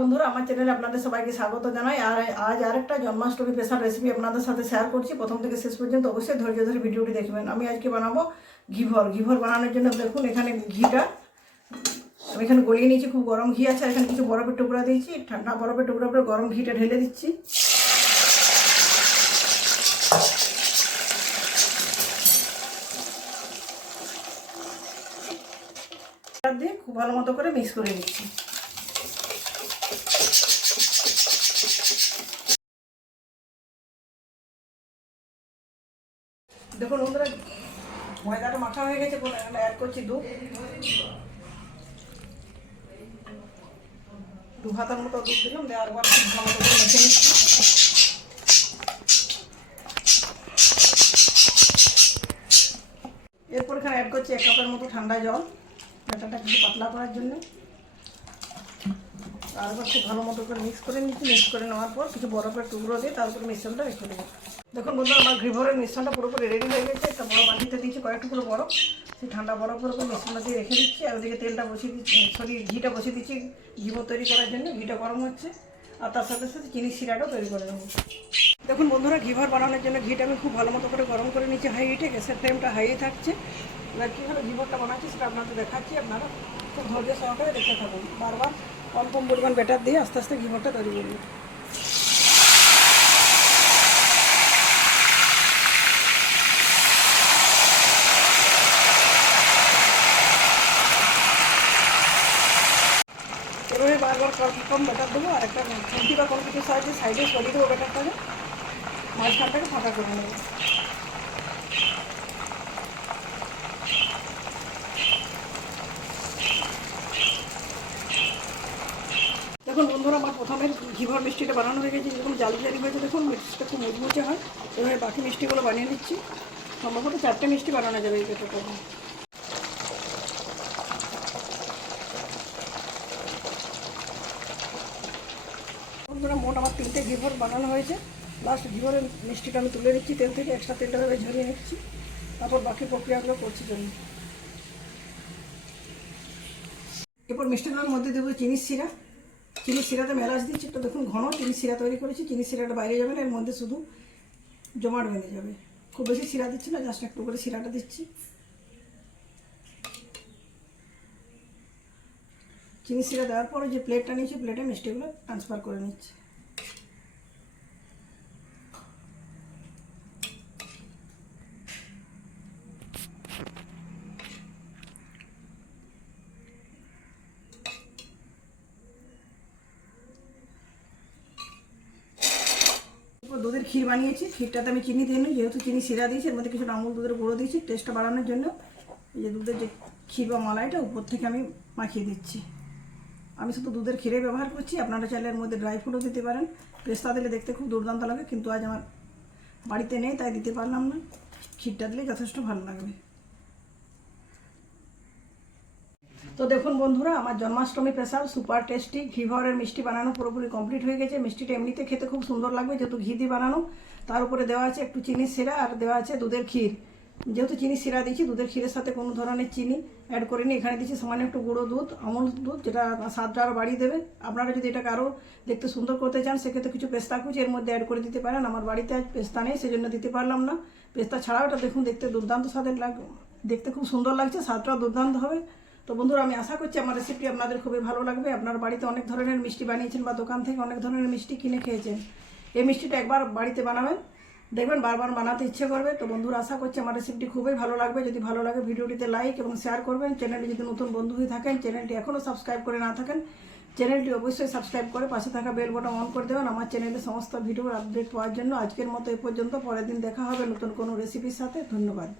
বন্ধুরা, আমার চ্যানেলে আপনাদের সবাইকে স্বাগত জানাই। আর আজ আরেকটা জন্মাষ্টমী স্পেশাল রেসিপি আপনাদের সাথে শেয়ার করছি। প্রথম থেকে শেষ পর্যন্ত অবশ্যই ধৈর্য ধরে ভিডিওটি দেখবেন। আমি আজকে বানাবো ঘিভর বানানোর জন্য দেখুন এখানে ঘিটা আমি এখানে গলিয়ে নিয়েছি। খুব গরম ঘি আছে, এখানে কিছু বরফের টুকরা দিয়েছি। ঠান্ডা বরফের টুকরা করে গরম ঘিটা ঢেলে দিচ্ছি। দিয়ে খুব ভালো মতো করে মিক্স করে নিচ্ছি। দেখুন বন্ধুরা, ময়দাটা মাখা হয়ে গেছে। অ্যাড করছি দু হাতার মতো দুধ দিলাম। দেওয়ার পর খুব ভালো করে মেখে নিচ্ছি। এরপর এখানে অ্যাড করছি 1 কাপের মতো ঠান্ডা জল, ব্যাটারটা কিছু পাতলা করার জন্য। তারপর খুব ভালো মতো করে মিক্স করে নিচ্ছি। মিক্স করে নেওয়ার পর কিছু বরফের টুকরো দিয়ে তার উপরে মিশ্রণটা রেখে দেবো। দেখুন বন্ধুরা, আমার ঘিভরের মিশ্রণটা পুরোপুরি রেডি হয়ে গেছে। একটা বড় বাটিতে দিয়েছি কয়েক টুকরো বরফ। সেই ঠান্ডা বরফের উপর মিশ্রণটা দিয়ে রেখে দিচ্ছি। আর ওদিকে তেলটা বসিয়ে দিচ্ছি, ঘিটা বসিয়ে দিচ্ছি ঘিভর তৈরি করার জন্য। ঘিটা গরম হচ্ছে আর তার সাথে সাথে চিনির সিরাটাও তৈরি করে নেবো। দেখুন বন্ধুরা, ঘিভর বানানোর জন্য ঘিটা আমি খুব ভালো মতো করে গরম করে নিচ্ছি হাই হিটে। গ্যাসের ফ্লেমটা হাইয়ে থাকছে। এবার কীভাবে ঘিভরটা বানাচ্ছি সেটা আপনাদের দেখাচ্ছি। আপনারা খুব ধৈর্য সহকারে দেখতে থাকুন। বারবার অল্প পরিমাণ ব্যাটার দিয়ে আস্তে আস্তে ঘিভরটা তৈরি করুন। এভাবে বারবার কম ব্যাটার দেবো। আর একটা খুন্তি বা কোনো কিছু সাহায্যে সাইডে সরিয়ে দেবো ব্যাটারটাকে। মাঝখানটাকে ফাঁকা করে নেবো। দেখুন বন্ধুরা, আমার প্রথমের ঘিভর মিষ্টিটা বানানো হয়ে গেছে। যেরকম জালি হয়েছে দেখুন, মিষ্টিটা খুব মুচমুচে হয়। এভাবে বাকি মিষ্টিগুলো বানিয়ে নিচ্ছি। সম্ভবত 4টে মিষ্টি বানানো যাবে এই ব্যাটারটা। বন্ধুরা, মোট আমার 3টে ঘিভর বানানো হয়েছে। লাস্ট ঘিভরের মিষ্টিটা আমি তুলে নিচ্ছি তেল থেকে। এক্সট্রা তেলটা ভাবে ঝরিয়ে নিচ্ছি। তারপর বাকি প্রক্রিয়াগুলো করছি জন্য। এরপর মিষ্টিগুলোর মধ্যে দেবো চিনির সিরা। চিনির সিরাতে মেলাচ দিচ্ছি। তো দেখুন ঘন চিনির সিরা তৈরি করেছি। চিনির সিরাটা বাইরে যাবে না, এর মধ্যে শুধু জমাট বেঁধে যাবে। খুব বেশি সিরা দিচ্ছি না, জাস্ট একটু করে সিরাটা দিচ্ছি। চিনি সিরা দেওয়ার পরে যে প্লেটটা নিয়েছি, প্লেটে মিষ্টিগুলো ট্রান্সফার করে নিচ্ছি। দুধের ক্ষীর বানিয়েছি। ক্ষীরটাতে আমি চিনি দিয়ে নিই, যেহেতু চিনি সিরা দিয়েছি। এর মধ্যে কিছুটা আমুল দুধের গুঁড়ো দিয়েছি টেস্টটা বাড়ানোর জন্য। এই যে দুধের যে ক্ষীর বা মালাইটা উপর থেকে আমি মাখিয়ে দিচ্ছি। আমি শুধু দুধের ক্ষীরে ব্যবহার করছি। আপনারা চাইলে এর মধ্যে ড্রাই ফ্রুটও দিতে পারেন। পেস্তা দিলে দেখতে খুব দুর্দান্ত লাগে, কিন্তু আজ আমার বাড়িতে নেই তাই দিতে পারলাম না। ক্ষীরটা দিলে যথেষ্ট ভালো লাগবে। তো দেখুন বন্ধুরা, আমার জন্মাষ্টমী স্পেশাল সুপার টেস্টি ঘিভরের মিষ্টি বানানো পুরোপুরি কমপ্লিট হয়ে গেছে। মিষ্টিটা এমনিতে খেতে খুব সুন্দর লাগবে, যেহেতু ঘি দিয়ে বানানো। তার উপরে দেওয়া আছে একটু চিনির সিরা আর দেওয়া আছে দুধের ক্ষীর। যেহেতু চিনির সিরা দিয়েছি, দুধের ক্ষীরের সাথে কোনো ধরনের চিনি অ্যাড করিনি। এখানে দিচ্ছি সামান্য একটু গুঁড়ো দুধ, আমুল দুধ, যেটা স্বাদটা আরও বাড়িয়ে দেবে। আপনারা যদি এটাকে আরও দেখতে সুন্দর করতে চান, সেক্ষেত্রে কিছু পেস্তা কুচি এর মধ্যে অ্যাড করে দিতে পারেন। আমার বাড়িতে আজ পেস্তা নেই, সেজন্য দিতে পারলাম না। পেস্তা ছাড়াও এটা দেখুন দেখতে দুর্দান্ত স্বাদের লাগবে, দেখতে খুব সুন্দর লাগছে, স্বাদটাও দুর্দান্ত হবে। তো বন্ধুরা, আমি আশা করছি আমার রেসিপি আপনাদের খুবই ভালো লাগবে। আপনার বাড়িতে অনেক ধরনের মিষ্টি বানিয়েছেন বা দোকান থেকে অনেক ধরনের মিষ্টি কিনে খেয়েছেন। এই মিষ্টিটা একবার বাড়িতে বানাবেন, দেখবেন বারবার বানাতে ইচ্ছে করবে। তো বন্ধুরা, আশা করছি আমার রেসিপিটি খুবই ভালো লাগবে। যদি ভালো লাগে ভিডিওটিতে লাইক এবং শেয়ার করবেন। চ্যানেলটি যদি নতুন বন্ধু হয়ে থাকেন, চ্যানেলটি এখনও সাবস্ক্রাইব করে না থাকেন, চ্যানেলটি অবশ্যই সাবস্ক্রাইব করে পাশে থাকা বেল বাটন অন করে দেবেন আমার চ্যানেলে সমস্ত ভিডিওর আপডেট পাওয়ার জন্য। আজকের মতো এ পর্যন্ত। পরের দিন দেখা হবে নতুন কোনো রেসিপির সাথে। ধন্যবাদ।